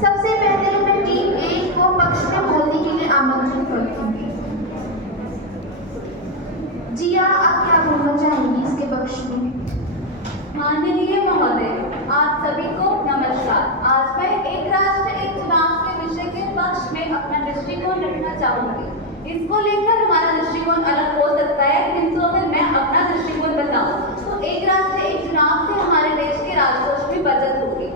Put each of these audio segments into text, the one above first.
सबसे पहले मैं टीम ए को पक्ष में बोलने के लिए आमंत्रित करती हूँ। जिया, आप क्या बोलना चाहेंगी इसके पक्ष में? माननीय महोदय, आप सभी को नमस्कार। आज मैं एक राष्ट्र एक चुनाव के विषय के पक्ष में अपना दृष्टिकोण रखना चाहूंगी। इसको लेकर हमारा दृष्टिकोण अलग हो सकता है, किंतु अगर मैं अपना दृष्टिकोण बताऊं तो एक राष्ट्र एक चुनाव से हमारे देश के राजकोष में बचत होगी।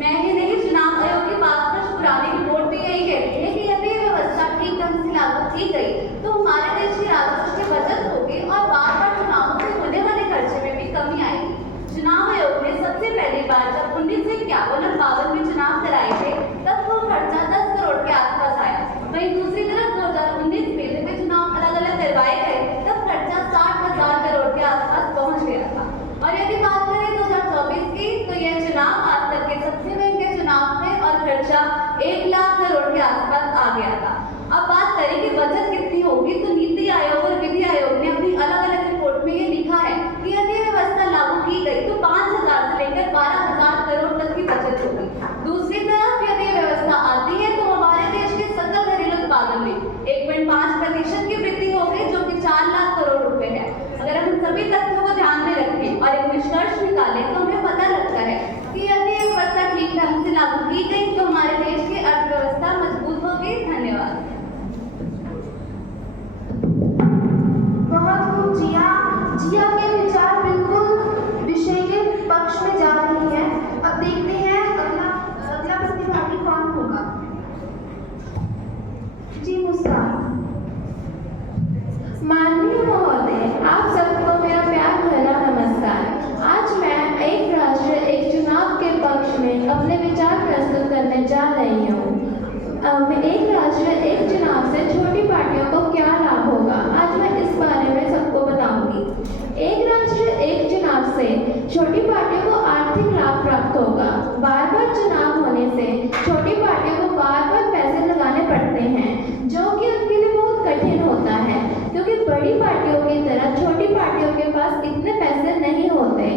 मैं ही नहीं, चुनाव आयोग की 5 वर्ष पुरानी रिपोर्ट भी यही कहती है कि यदि व्यवस्था ठीक ढंग से लागू की गई तो हमारे देश के राजकोष की बचत होगी और बार बार चुनावों से होने वाले खर्चे में भी कमी आएगी। चुनाव आयोग ने सबसे पहली बार जब 1951 और 52 में चुनाव कराए थे तब कुल खर्चा 10 करोड़ के आसपास आया। वहीं दूसरी तरफ 2019 में जब चुनाव अलग अलग करवाए गए तब खर्चा 60,000 करोड़ के आसपास पहुंच गया था। और यदि बात करें 2024 की तो यह चुनाव आज तक के सबसे महंगे चुनाव थे और खर्चा 1 लाख करोड़ के आसपास आ गया था। अब बात करें कि बचत कितनी होगी तो नीति आयोग और विधि आयोग ने अपनी अलग अलग रिपोर्ट में ये लिखा है कि यदि व्यवस्था लागू की गई तो 5,000 से लेकर 12,000 करोड़ तक की बचत होगी। दूसरी तरफ यदि व्यवस्था आती है तो हमारे देश के सकल घरेलू उत्पादन में 1.5% की वृद्धि होगी, जो कि 4 लाख करोड़ रुपए है। अगर हम सभी तथ्यों को ध्यान में रखें और एक निष्कर्ष निकालें तो हमें पता लगता है कि यदि ये व्यवस्था ठीक ढंग से लागू की गई तो हमारे देश की अर्थव्यवस्था मजबूत होगी। धन्यवाद। बहुत खूब जिया। जिया के विचार बिल्कुल विषय के पक्ष में जा रही है। अब देखते हैं अगला प्रतिभागी कौन होगा। जी मुस्कान। माननीय महोदय, आप सबको मेरा प्यार भरा नमस्कार। आज मैं एक राष्ट्र एक चुनाव के पक्ष में अपने विचार प्रस्तुत करने जा रही हूँ। एक राष्ट्र एक चुनाव से छोटी पार्टियों को क्या लाभ होगा, आज मैं इस बारे में सबको बताऊंगी। एक राष्ट्र एक चुनाव से छोटी पार्टियों को आर्थिक लाभ प्राप्त होगा। बार बार चुनाव होने से छोटी पार्टियों को बार बार पैसे लगाने पड़ते हैं, जो कि उनके लिए बहुत कठिन होता है, क्योंकि बड़ी पार्टियों की तरह छोटी पार्टियों के पास इतने पैसे नहीं होते।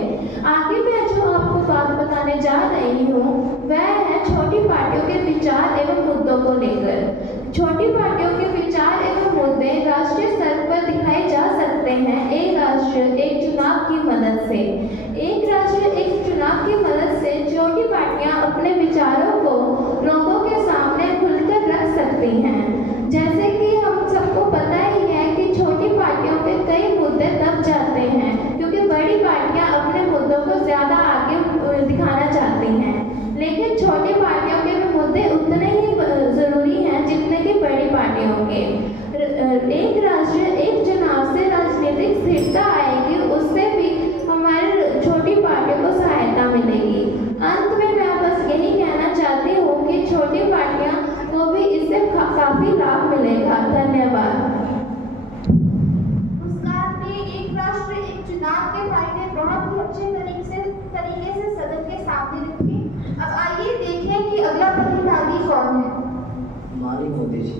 आगे मैं जो आपको बात बताने जा रही हूँ वह है छोटी पार्टियों के विचार एवं मुद्दों को लेकर। छोटी पार्टियों के विचार एवं मुद्दे राष्ट्रीय स्तर पर दिखाए जा सकते हैं एक राष्ट्र एक चुनाव की मदद से। एक राष्ट्र एक चुनाव की मदद से छोटी पार्टियां अपने विचारों को लोगों के सामने खुलकर रख सकती हैं। जैसे कि हम सबको पता ही है कि छोटी पार्टियों के कई मुद्दे दब जाते हैं, क्योंकि बड़ी पार्टियां अपने मुद्दों को ज़्यादा आगे दिखाना चाहती हैं, लेकिन छोटी पार्टियों के भी मुद्दे उतने ही ज़रूरी हैं जितने कि बड़ी पार्टियों के। एक राष्ट्र एक चुनाव से राजनीतिक स्थिरता आएगी, उससे भी हमारे छोटी पार्टियों को सहायता मिलेगी। अंत में मैं बस यही कहना चाहती हूँ कि छोटी पार्टियाँ को भी इससे काफ़ी लाभ मिलेगा। धन्यवाद। मुस्कान ने एक राष्ट्र एक चुनाव के फायदे बहुत ही अच्छे तरीके से सदन के सामने रखे। अब आइए देखें कि अगला प्रतिभागी कौन है। माननीय मोदी जी,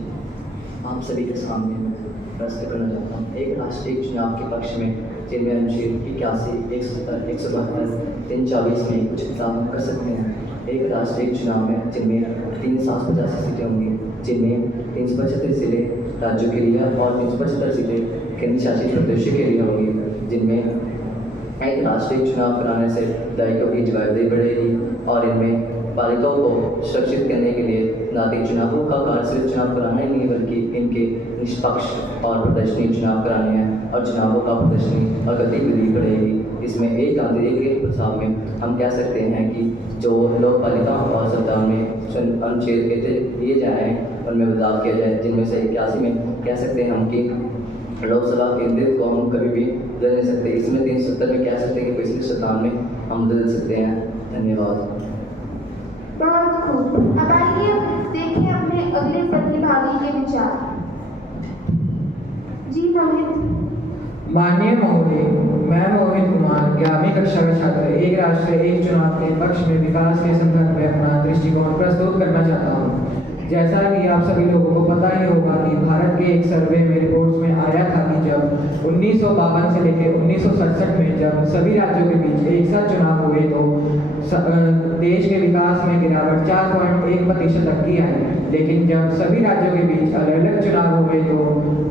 आप सभी के सामने मैं प्रश्न करना चाहता हूँ। एक राष्ट्र एक चुनाव के पक्ष में जिनमें अनुच्छेद 81, 170, 172, 324 में कुछ बदलाव कर सकते हैं। एक राष्ट्र एक चुनाव में जिनमें 385 सीटें होंगी, जिनमें 375 सीटें राज्यों के लिए और 375 सीटें केंद्र शासित प्रदेशों के लिए होंगी, जिनमें एक राष्ट्रीय चुनाव कराने से दायित्वों की जवाबदेही बढ़ेगी और इनमें बालिकाओं को सुरक्षित करने के लिए नागरिक चुनावों का कार्य सिर्फ चुनाव कराना ही नहीं बल्कि इनके निष्पक्ष और प्रदर्शनी चुनाव कराने हैं और चुनावों का प्रदर्शनी और गतिविधि बढ़ेगी। इसमें एक आंतरिक प्रस्ताव में हम कह सकते हैं कि जो लोक पालिकाओं और संविधान में अनुच्छेद दिए जाए उनमें बदलाव किया जाए, जिनमें से 81 में कह सकते हैं हम कि लोकसभा केंद्रित को हम कभी भी बदल नहीं सकते। इसमें 370 में कह सकते हैं कि पिछले सप्ताह में हम बदल सकते हैं। धन्यवाद। बहुत खूब। अब आइए देखें अपने अगले प्रतिभागी के विचार। जी मोहित। माननीय महोदय, मैं मोहित कुमार 11वीं कक्षा का छात्र एक राष्ट्र एक चुनाव के पक्ष में विकास के संदर्भ में अपना दृष्टिकोण प्रस्तुत करना चाहता हूँ। जैसा कि आप सभी लोगों को पता ही होगा कि भारत के एक सर्वे में रिपोर्ट्स में आया था कि जब 1952 से लेकर 1967 में जब सभी राज्यों के बीच एक साथ चुनाव हुए तो देश के विकास में गिरावट 4.1% तक की आई। लेकिन जब सभी राज्यों के बीच अलग अलग चुनाव हुए तो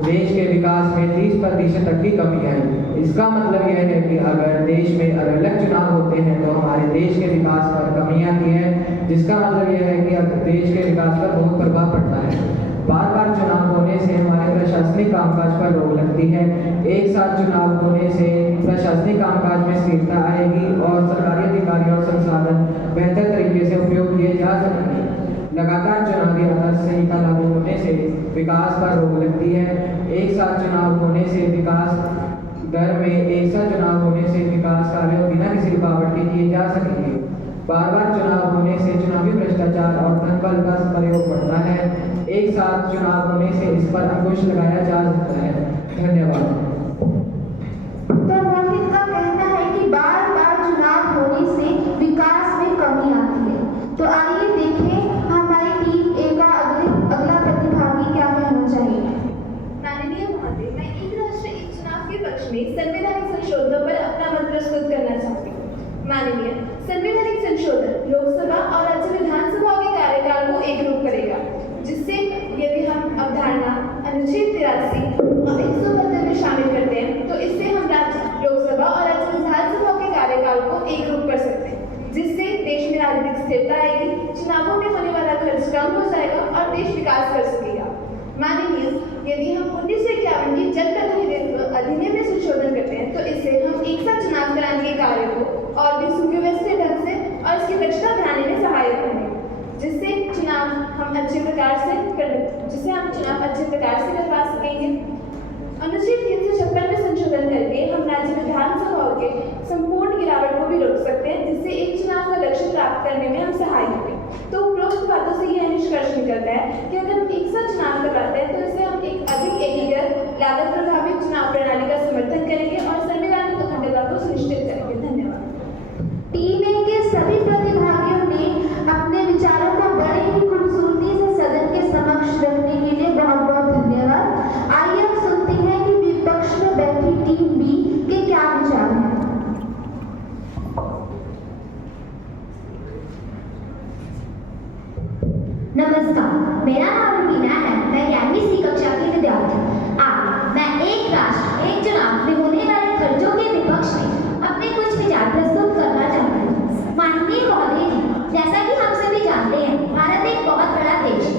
देश के विकास में 30% तक की कमी आई। इसका मतलब यह है कि अगर देश में अलग अलग चुनाव होते हैं तो हमारे देश के विकास पर कमी आती है, जिसका मतलब यह है कि अब देश के विकास पर बहुत प्रभाव पड़ता है। बार बार चुनाव होने से हमारे प्रशासनिक कामकाज पर रोक लगती है। एक साथ चुनाव होने से प्रशासनिक कामकाज में स्थिरता आएगी और सरकारी अधिकारियों और संसाधन बेहतर तरीके से उपयोग किए जा सकेंगे। लगातार चुनावी आदर्श संहिता लागू होने से विकास पर रोक लगती है। एक साथ चुनाव होने से विकास दर में एक साथ चुनाव होने से विकास कार्य बिना किसी रुकावट के किए जा सकेंगे। बार बार चुनाव होने से चुनावी भ्रष्टाचार और धन बल का प्रयोग बढ़ता है। एक साथ चुनाव होने से इस पर अंकुश लगाया जा सकता है। धन्यवाद। तो मोहित का कहना है कि बार बार चुनाव होने से विकास में कमी आती है। तो आइए देखें हमारी टीम ए का अगला प्रतिभागी क्या कहना चाहिए। माननीय महोदय, मैं एक राष्ट्र एक चुनाव के पक्ष में संवैधानिक संशोधनों पर अपना मत प्रस्तुत करना चाहती हूँ। माननीय, संवैधानिक संशोधन लोकसभा और राज्य विधानसभाओं के कार्यकाल को एकरूप करेगा, जिससे यदि हम अवधारणा अनुच्छेद 83 और 172 में शामिल करते हैं तो इससे हम राज्य लोकसभा और राज्य विधानसभाओं के कार्यकाल को एकरूप कर सकते हैं, जिससे देश में राजनीतिक स्थिरता आएगी, चुनावों में होने वाला खर्च कम हो जाएगा और देश विकास कर सकेगा। माननीय, यदि हम 1951 की जनप्रतिनिधित्व अधिनियम में संशोधन करते हैं तो इससे हम एक साथ चुनाव कराने के कार्य को और भी सुव्यवस्थित ढंग से और इसकी दक्षता बढ़ाने में सहायक होंगे, जिससे हम अच्छे प्रकार से कर पा सकेंगे। अनुच्छेद 356 में संशोधन करके हम राज्य विधानसभाओं के संपूर्ण गिरावट को भी रोक सकते हैं, जिससे एक चुनाव का लक्ष्य प्राप्त करने में हम सहायक होंगे। तो उपरोक्त बातों से यह निष्कर्ष निकलता है कि अगर हम एक साथ चुनाव करवाते हैं तो इससे हम एक अधिक एकीकृत लागत प्रभावित चुनाव प्रणाली का समर्थन करेंगे और संवैधानिक अखंडता को सुनिश्चित करेंगे। धन्यवाद। टीम ए के सभी प्रतिभागियों ने अपने विचारों को बड़े ही खूबसूरती से सदन के समक्ष रखने के लिए बहुत बहुत धन्यवाद। आइए अब सुनते हैं कि विपक्ष में बैठी टीम बी के क्या विचार हैं। नमस्कार, मेरा नाम रुबीना है। मैं 11वीं सी कक्षा की विद्यार्थी हूँ। आज मैं एक राष्ट्र एक चुनाव में होने वाले खर्चों के विपक्ष में अपने कुछ विचार प्रस्तुत करना चाहती हूँ। माननीय महोदय जी, जैसा कि हम सभी जानते हैं, भारत एक बहुत बड़ा देश है।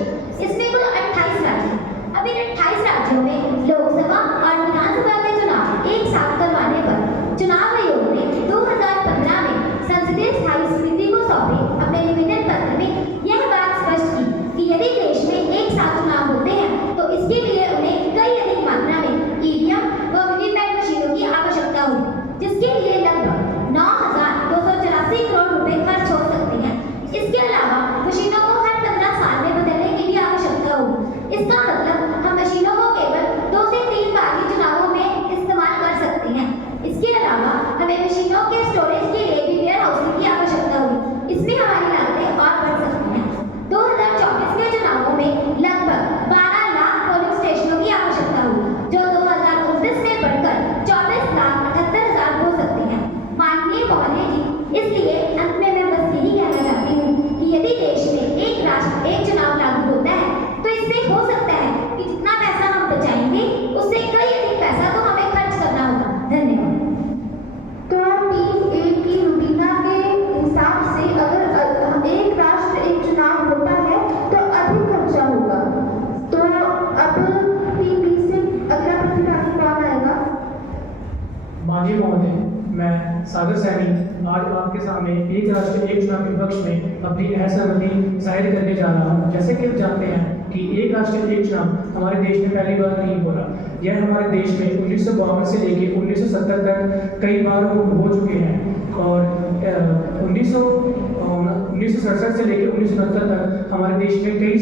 इसमें कुल 28 राज्य हैं। अब इन 28 राज्यों में लोकसभा और विधानसभा के चुनाव एक साथ करवाने पर चुनाव आयोग ने 2015 में संसदीय स्थायी समिति को सौंपे अपने निवेदन पत्र में यह बात स्पष्ट की कि यदि देश में एक साथ चुनाव होते हैं तो इसके लिए उन्हें कई अधिक मात्रा में ईवीएम व वीवीपैट मशीनों की आवश्यकता होगी, जिसके लिए लगभग 9,284 करोड़ रुपए खर्च हो सकते हैं। इसके अलावा मशीनों को हर 15 साल में बदलने की भी आवश्यकता होगी। इसका मतलब हम मशीनों को केवल 2 से 3 बार ही चुनावों में इस्तेमाल कर सकते हैं। इसके अलावा हमें मशीनों के स्टोरेज के लिए भी वेयर हाउसिंग की आवश्यकता होगी। इसमें हमारी लागतें और बढ़ सकती हैं। 2024 के चुनावों में लगभग 12 लाख पोलिंग स्टेशनों की आवश्यकता होगी, जो 2029 में बढ़कर 24,78,000 हो सकते हैं। माननीय महोदय जी, इसलिए अंत में मैं बस यही कहना चाहती हूँ कि यदि देश में एक राष्ट्र एक चुनाव लागू होता है तो इससे हो सकता है कि जितना पैसा हम बचाएंगे उससे कई अधिक पैसा तो हमें खर्च करना होगा। धन्यवाद। तो टीम ए की रुबीना के हिसाब से अगर एक राष्ट्र एक चुनाव होता है तो अधिक खर्चा होगा। तो अब टीम बी से अगला प्रतिभागी कौन आएगा? माननीय महोदय, मैं सागर सैनी आज आपके सामने एक राष्ट्र एक चुनाव के पक्ष में अपनी असहमति जाहिर करने जा रहा हूँ। जैसे कि आप जानते हैं कि एक राष्ट्र एक चुनाव हमारे देश में पहली बार नहीं हो रहा। यह हमारे देश में 1952 से लेकर 1970 तक कई बार हो चुके हैं और 1967 से लेकर 1969 तक हमारे देश में कई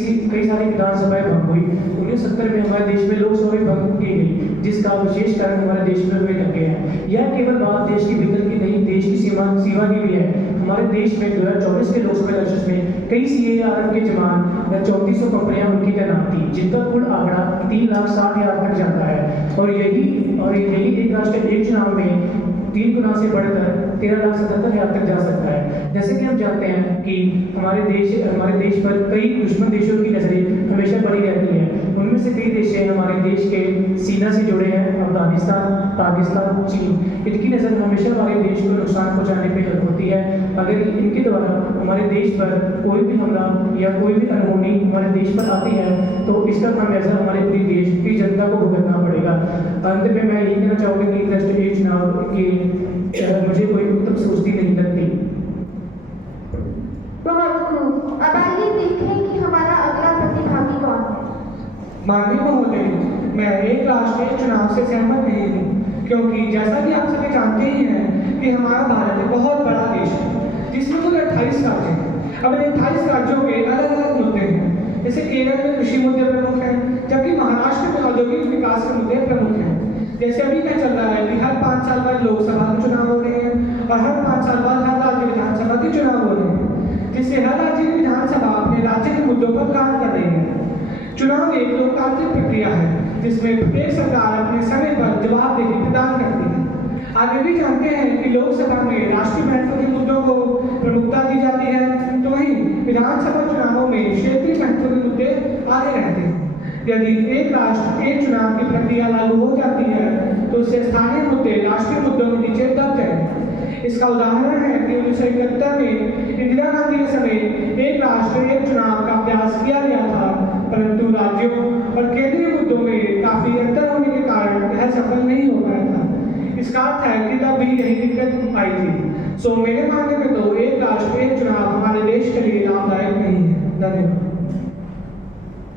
सारी विधानसभाएं भंग हुई। 1970 में हमारे देश में लोकसभा भंग की गई, जिसका विशेष कारण हमारे देश में हुए लगे हैं। यह केवल बात देश के भीतर की नहीं, देश की सीमा की भी है। हमारे देश में 2024 के लोकसभा इलेक्शन में कई CARM के जवान 3400 कंपनियां उनकी तैनात थी, जिनका कुल आंकड़ा 3,60,000 तक जाता है। और यही एक राष्ट्र एक चुनाव में 3 गुना से बढ़कर 13,77,000 तक जा सकता है। जैसे कि हम जानते करते हैं कि हमारे देश पर कई दुश्मन देशों की नज़रें हमेशा बनी रहती हैं। उनमें से कई देश हैं हमारे देश के सीना से जुड़े हैं, अफगानिस्तान, पाकिस्तान, चीन। इनकी नज़र हमेशा हमारे देश को नुकसान पहुंचाने पे होती है। अगर इनके द्वारा हमारे देश पर कोई भी हमला या कोई भी अनहोनी हमारे देश पर आती है तो इसका खामियाजा हमारे पूरे देश की जनता को भुगतना पड़ेगा। अंत में मैं यही कहना चाहूँगा कि राष्ट्रीय चुनाव के मुझे कोई उत्तम सोचती नहीं लगती। बहुत खूब। अब आइए देखें कि हमारा अगला प्रतिभागी कौन है। माननीय महोदय, मैं एक राष्ट्र एक चुनाव से सहमत नहीं हूँ, क्योंकि जैसा कि आप सभी जानते ही हैं कि हमारा भारत एक बहुत बड़ा देश है जिसमें कुल 28 राज्य हैं। अब इन 28 राज्यों के अलग अलग मुद्दे हैं। जैसे केरल में कृषि मुद्दे प्रमुख हैं, जबकि महाराष्ट्र में औद्योगिक विकास के मुद्दे प्रमुख हैं। जैसे अभी क्या चल रहा है कि हर 5 साल बाद लोकसभा के चुनाव हो रहे हैं और हर 5 साल बाद हर राज्य विधानसभा के चुनाव हो रहे हैं, जिससे हर राज्य की विधानसभा अपने राज्य के मुद्दों पर काम कर रही है। चुनाव एक लोकतांत्रिक प्रक्रिया है जिसमें प्रत्येक सरकार अपने समय पर जवाबदेही प्रदान करती है। आप ये भी जानते हैं कि लोकसभा में राष्ट्रीय महत्व के मुद्दों को प्रमुखता दी जाती है, तो वहीं विधानसभा चुनावों में क्षेत्रीय महत्व के मुद्दे आगे रहते हैं। यदि एक राष्ट्र एक चुनाव की प्रक्रिया लागू हो जाती है तो उससे स्थानीय मुद्दे राष्ट्रीय मुद्दों के नीचे दब जाएंगे। इसका उदाहरण है कि 1971 में इंदिरा गांधी के समय एक राष्ट्र एक चुनाव का प्रयास किया गया था, परंतु राज्यों और केंद्रीय मुद्दों में काफी अंतर होने के कारण यह सफल नहीं हो पाया था। इसका अर्थ है कि तब भी यही दिक्कत आई थी। सो मेरे मानने में तो एक राष्ट्र एक चुनाव हमारे देश के लिए लाभदायक नहीं है। धन्यवाद।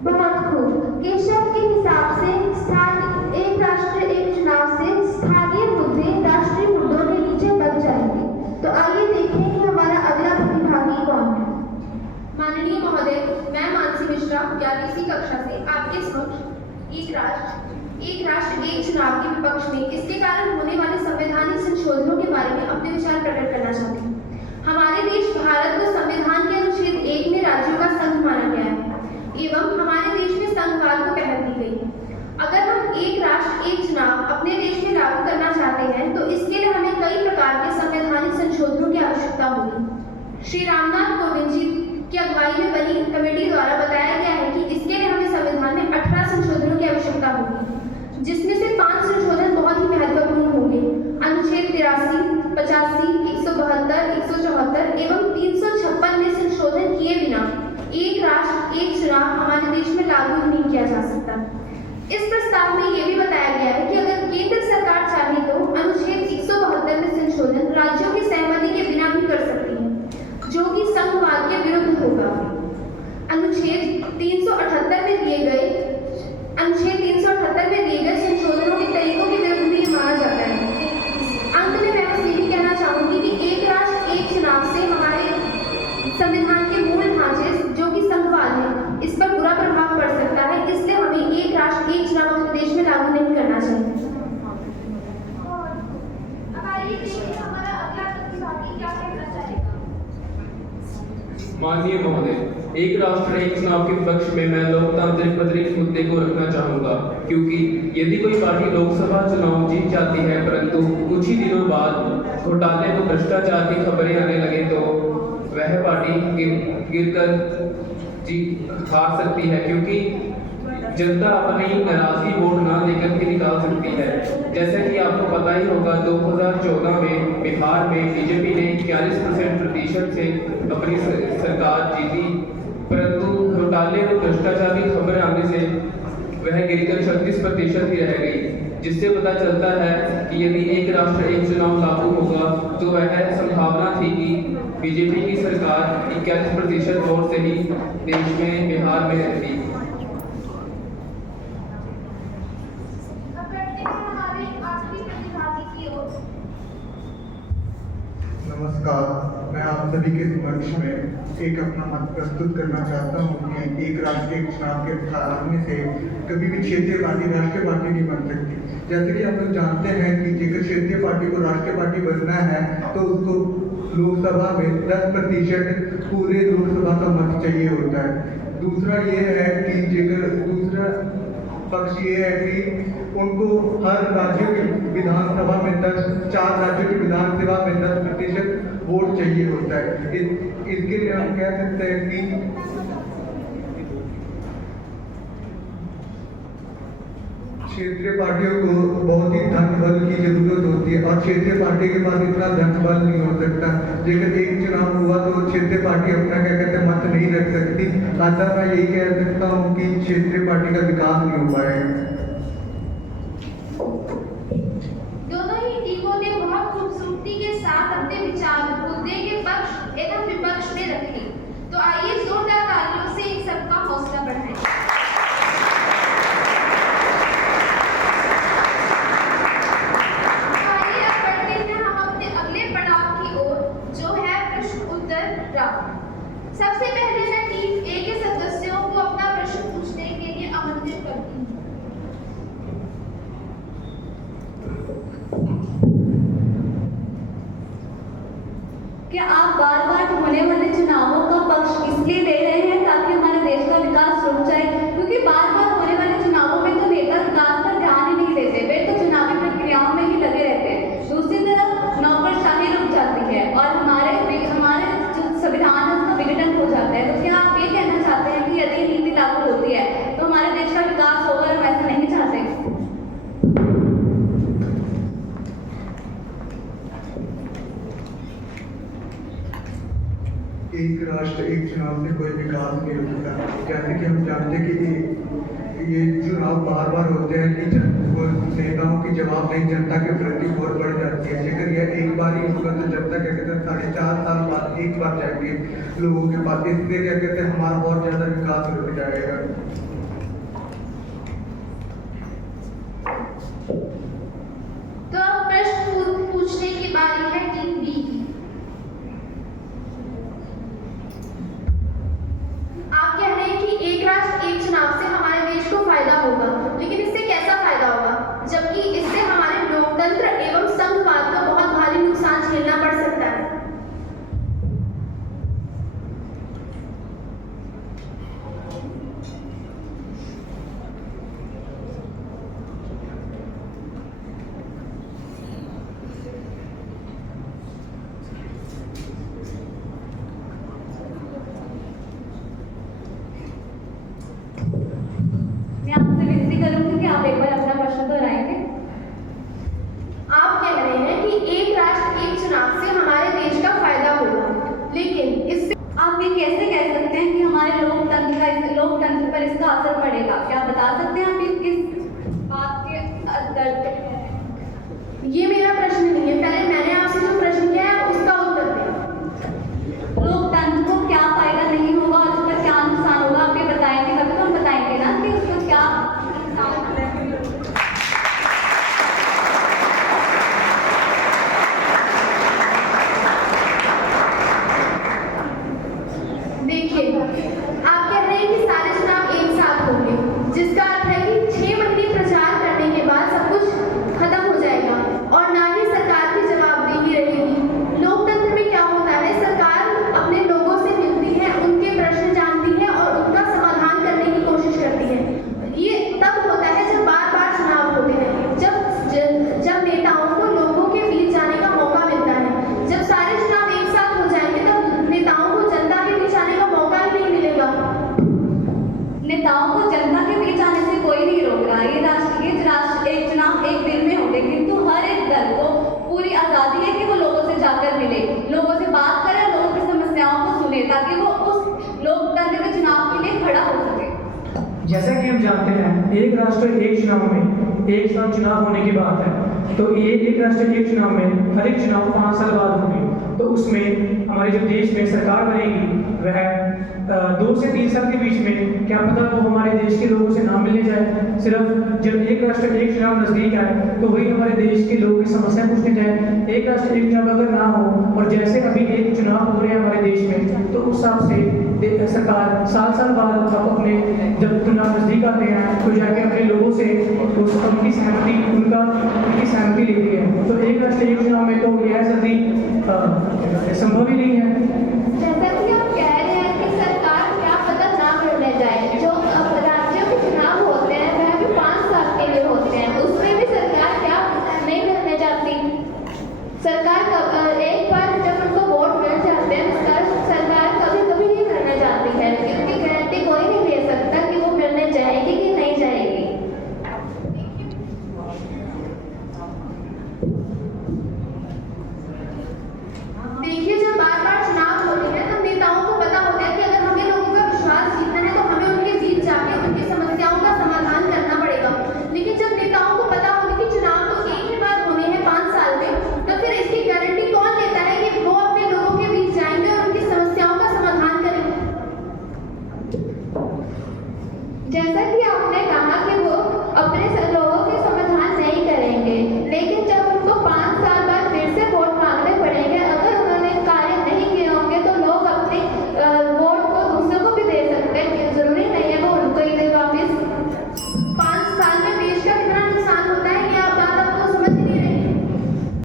बहुत खूब। केशव के हिसाब से एक राष्ट्र एक चुनाव से स्थानीय मुद्दे राष्ट्रीय मुद्दों के नीचे दब जाएंगे। तो आइए देखें कि हमारा अगला प्रतिभागी कौन है। माननीय महोदय, मैं मानसी मिश्रा 11वीं कक्षा से आपके समक्ष एक राष्ट्र एक चुनाव के विपक्ष में इसके कारण होने वाले संवैधानिक संशोधनों के बारे में अपने विचार प्रकट करना चाहती हूँ। हमारे देश भारत को संविधान के अनुच्छेद 1 में राज्यों का संघ माना गया है एवं हमारे देश में संघवाद को पहल दी गई है। अगर हम एक राष्ट्र एक चुनाव अपने देश में लागू करना चाहते हैं तो इसके लिए हमें कई प्रकार के संवैधानिक संशोधनों की आवश्यकता होगी। श्री रामनाथ कोविंद जी की अगुवाई में बनी कमेटी द्वारा बताया गया है कि इसके लिए हमें संविधान में 18 संशोधनों की आवश्यकता होगी, जिसमें से 5 संशोधन बहुत ही महत्वपूर्ण होंगे। अनुच्छेद 83, 85, 172, 174 एवं 356 में संशोधन किए बिना एक राष्ट्र एक चुनाव हमारे देश में लागू नहीं किया जा सकता। इस प्रस्ताव में यह भी बताया गया है कि अगर केंद्र सरकार चाहे तो अनुच्छेद 172 में संशोधन राज्यों की सहमति के बिना भी कर सकती है, जो कि संघवाद के विरुद्ध होगा। अनुच्छेद 378 में दिए गए संशोधनों के तरीकों के विरुद्ध भी माना जाता है। अंत में मैं बस यही कहना चाहूंगी कि एक राष्ट्र एक चुनाव से हमारे संविधान के मूल ढांचे जो कि संघवाद है इस पर बुरा प्रभाव पड़ सकता है। इसलिए हमें एक राष्ट्र एक चुनाव अपने देश में लागू नहीं करना चाहिए। अब आइए देखिए हमारा अगला प्रतिभागी क्या कहना चाहेगा। माननीय महोदय, एक राष्ट्र एक चुनाव के पक्ष में मैं लोकतांत्रिक पत्रिक मुद्दे को रखना चाहूंगा, क्योंकि यदि कोई पार्टी लोकसभा चुनाव जीत जाती है परंतु कुछ ही दिनों बाद घोटाले व भ्रष्टाचार की खबरें आने लगे तो वह पार्टी गिरकर हार सकती है, क्योंकि जनता अपनी नाराजगी वोट ना देकर के निकाल सकती है। जैसा कि आपको पता ही होगा 2014 में बिहार में बीजेपी ने 41% से अपनी सरकार जीती, परंतु घोटाले और भ्रष्टाचार की खबर आने से वह गिरकर 36% ही रह गई, जिससे पता चलता है कि यदि एक राष्ट्र एक चुनाव लागू होगा तो वह संभावना थी कि बीजेपी की सरकार 41% वोट से ही देश में बिहार में रहती। नमस्कार, मैं आप सभी के समक्ष में एक अपना मत प्रस्तुत करना चाहता हूँ कि एक राष्ट्र एक चुनाव के आने से कभी भी क्षेत्रीय पार्टी राष्ट्रीय पार्टी नहीं बन सकती। जैसे कि हम लोग जानते हैं कि अगर क्षेत्रीय पार्टी को राष्ट्रीय पार्टी बनना है तो उसको लोकसभा में 10% पूरे लोकसभा का मत चाहिए होता है। दूसरा ये है कि दूसरा पक्ष ये है कि उनको हर राज्य की विधानसभा में 4 राज्यों की विधानसभा में 10% वोट चाहिए होता है। इसके लिए हम कह सकते हैं कि क्षेत्रीय पार्टियों को बहुत ही धन बल की जरूरत होती है और क्षेत्रीय पार्टी के पास इतना धन बल नहीं हो सकता। जब एक चुनाव हुआ तो क्षेत्रीय पार्टी अपना क्या कहते हैं मत नहीं रख सकती। अतः मैं यही कह सकता हूँ कि क्षेत्रीय पार्टी का विकास नहीं हो पाएगा। दोनों ही टीमों ने बहुत खूबसूरती के साथ अपने विचार मुद्दे के पक्ष एवं विपक्ष में रखे। तो आइए जोरदार तालियों से इन सबका हौसला बढ़ाएं। आइए अब बढ़ते हैं हम अपने अगले पड़ाव की ओर, जो है प्रश्न उत्तर राउंड। सबसे पहले मैं टीम ए के सदस्यों को अपना प्रश्न पूछने के लिए आमंत्रित करती हूँ। क्या आप बार बार होने वाले चुनावों का पक्ष इसलिए ले रहे हैं ताकि हमारे देश का विकास रुक जाए? क्योंकि बार बार होने वाले चुनावों में तो नेता विकास पर ध्यान ही नहीं देते, वे तो चुनावी प्रक्रियाओं में ही लगे रहते हैं। दूसरी तरफ नौकरशाही रुक जाती है और हमारे जो संविधान है उसका विघटन हो जाता है। तो क्या आप ये कहना चाहते हैं कि यदि नीति लागू होती है तो हमारे देश का विकास होगा? हम ऐसा नहीं चाहते। एक राष्ट्र एक चुनाव से कोई विकास नहीं होता। जैसे कि हम जानते हैं कि ये चुनाव बार बार होते हैं कि नेताओं की जवाबदेही जनता के प्रति और बढ़ जाती है। अगर यह एक बार ही होगा तो जनता क्या कहते हैं 4.5 साल बाद एक बार जाएंगे लोगों के पास, इसलिए क्या कहते हैं हमारा बहुत ज्यादा विकास रुक जाएगा। तो अब प्रश्न पूछने की बारी है टीम बी की। आप कह रहे हैं कि एक राष्ट्र एक चुनाव से हमारे देश को फायदा होगा, लेकिन इससे कैसा फायदा होगा, जबकि इससे हमारे लोकतंत्र एवं संघवाद को बहुत भारी नुकसान झेलना पड़ सकता है। मैं आपसे विनती करूंगी कि आप एक बार अपना प्रश्न दोहराएंगे। आप कह रहे हैं कि एक राष्ट्र एक चुनाव से हमारे देश का फायदा होगा, लेकिन इससे आप ये कैसे कह सकते हैं कि हमारे लोकतंत्र पर इसका असर पड़ेगा? क्या आप बता सकते हैं आप ये किस बात के दर्द पे कह रहे हैं? ये मेरा प्रश्न नहीं है, पहले मैंने आपसे जो प्रश्न किया है उसका उत्तर दें। लोकतंत्र को क्या फायदा नहीं होगा और उसका क्या नुकसान होगा, आप ये बताएंगे तभी तो हम बताएंगे ना कि उसको क्या नुकसान होगा। देखिए, आप कह रहे हैं कि सारे चुनाव एक साथ होंगे, जिसका अर्थ है कि 6 महीने प्रचार करने के बाद सब कुछ खत्म हो जाएगा और ना ही सरकार की जवाबदेही रहेगी। लोकतंत्र में क्या होता है, सरकार अपने लोगों से मिलती है, उनके प्रश्न जानती है और उनका समाधान करने की कोशिश करती है। ये तब होता है जब बार बार चुनाव होते हैं, जब नेताओं को लोगों के बीच जाने का मौका मिलता है। जब सारे चुनाव एक साथ हो जाएंगे तब नेताओं को जनता के बीच आने का मौका ही नहीं मिलेगा। नेताओं को जनता के बीच आने से कोई नहीं रोक रहा। ये राष्ट्र एक चुनाव एक दिन में होंगे, किंतु हर एक दल को पूरी आजादी है कि वो लोगों से जाकर मिले, लोगों से बात करे, लोगों की समस्याओं को सुने, ताकि वो उस लोकतंत्र के चुनाव के लिए खड़ा हो सके। जैसा कि हम जानते हैं एक राष्ट्र एक चुनाव में एक साथ चुनाव होने की बात है, तो ये एक राष्ट्र एक चुनाव में हर एक चुनाव 5 साल बाद होंगे। तो उसमें हमारे जो देश में सरकार बनेगी वह 2 से 3 साल के बीच में क्या पता वो हमारे देश के लोगों से ना मिलने जाए। सिर्फ जब एक राष्ट्र एक चुनाव नजदीक आए तो वही हमारे देश के लोगों की समस्या पूछने जाए। एक राष्ट्र एक चुनाव अगर ना हो और जैसे अभी एक चुनाव हो रहे हैं हमारे देश में, तो उस हिसाब से सरकार साल बाद अपने जब चुनाव नजदीक आते हैं तो जाके अपने लोगों से उनकी सहमति लेती है। तो एक राष्ट्र एक चुनाव में तो यह जल्दी संभव ही नहीं है।